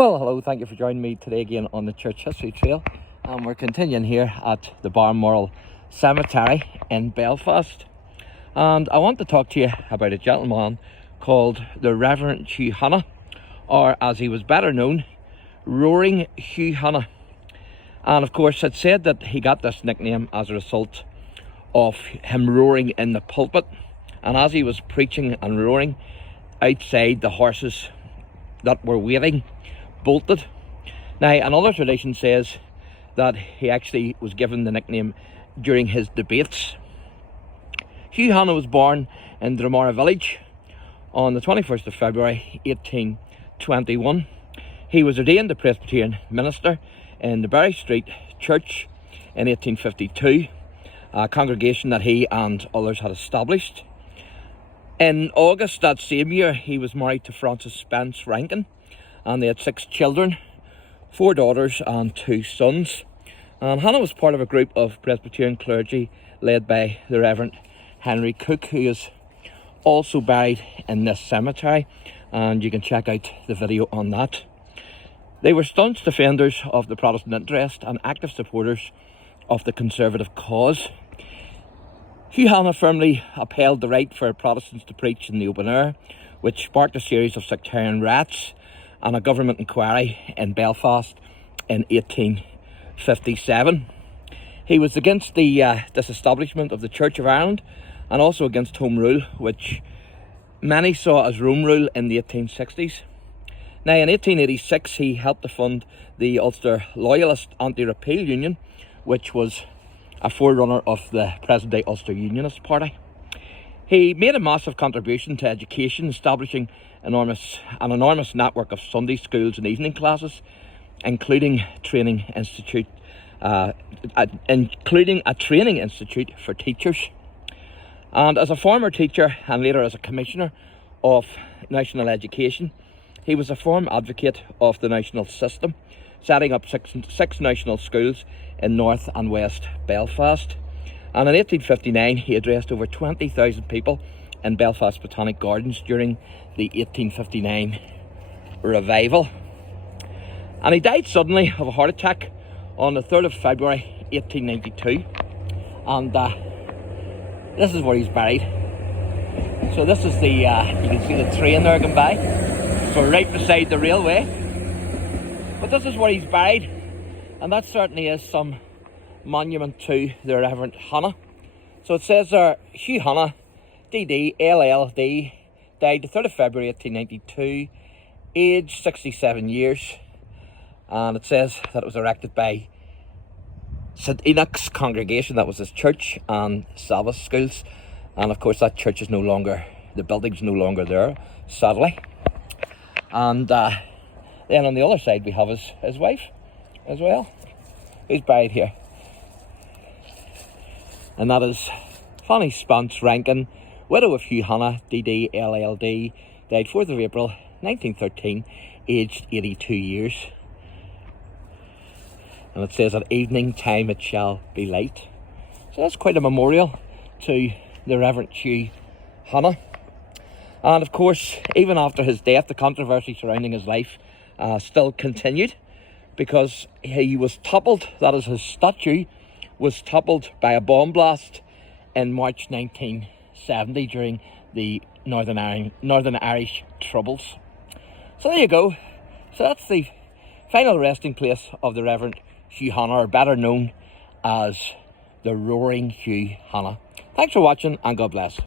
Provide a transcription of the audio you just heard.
Well, hello, thank you for joining me today again on the Church History Trail. And we're continuing here at the Balmoral Cemetery in Belfast. And I want to talk to you about a gentleman called the Reverend HUGH Hanna, or as he was better known, Roaring HUGH Hanna. And of course, it's said that he got this nickname as a result of him roaring in the pulpit. And as he was preaching and roaring outside, the horses that were waiting bolted. Now, another tradition says that he actually was given the nickname during his debates. HUGH Hanna was born in Dromara village on the 21st of February 1821. He was ordained a Presbyterian minister in the Berry Street Church in 1852, a congregation that he and others had established. In August that same year, he was married to Frances Spence Rankin, and they had 6 children, 4 daughters and 2 sons. And Hannah was part of a group of Presbyterian clergy led by the Rev HUGH, who is also buried in this cemetery, and you can check out the video on that. They were staunch defenders of the Protestant interest and active supporters of the conservative cause. HUGH Hanna firmly upheld the right for Protestants to preach in the open air, which sparked a series of sectarian riots and a government inquiry in Belfast in 1857. He was against the disestablishment of the Church of Ireland and also against Home Rule, which many saw as Rome Rule in the 1860s. Now, in 1886, he helped to fund the Ulster Loyalist Anti-Repeal Union, which was a forerunner of the present-day Ulster Unionist Party. He made a massive contribution to education, establishing an enormous network of Sunday schools and evening classes, including a training institute for teachers. And as a former teacher and later as a commissioner of national education, he was a firm advocate of the national system, setting up six national schools in North and West Belfast. And in 1859, he addressed over 20,000 people in Belfast Botanic Gardens during the 1859 revival. And he died suddenly of a heart attack on the 3rd of February 1892. And this is where he's buried. So this is the, you can see the train there going by. So right beside the railway. But this is where he's buried. And that certainly is some monument to the Reverend Hanna. So it says there, HUGH Hanna, DD, LLD, died the 3rd of February 1892, aged 67 years. And it says that it was erected by St Enoch's congregation, that was his church, and Sabbath schools. And of course that church is no longer, the building's no longer there, sadly. And then on the other side we have his wife as well, who's buried here. And that is Fanny Spence Rankin, widow of HUGH Hanna, DD, LLD, died 4th of April 1913, aged 82 years. And it says, at evening time it shall be light. So that's quite a memorial to the Reverend HUGH Hanna. And of course, even after his death, the controversy surrounding his life still continued, because he was toppled, that is, his statue was toppled by a bomb blast in March 1970 during the Northern Irish Troubles. So there you go. So that's the final resting place of the Reverend HUGH Hanna, or better known as the Roaring HUGH Hanna. Thanks for watching, and God bless.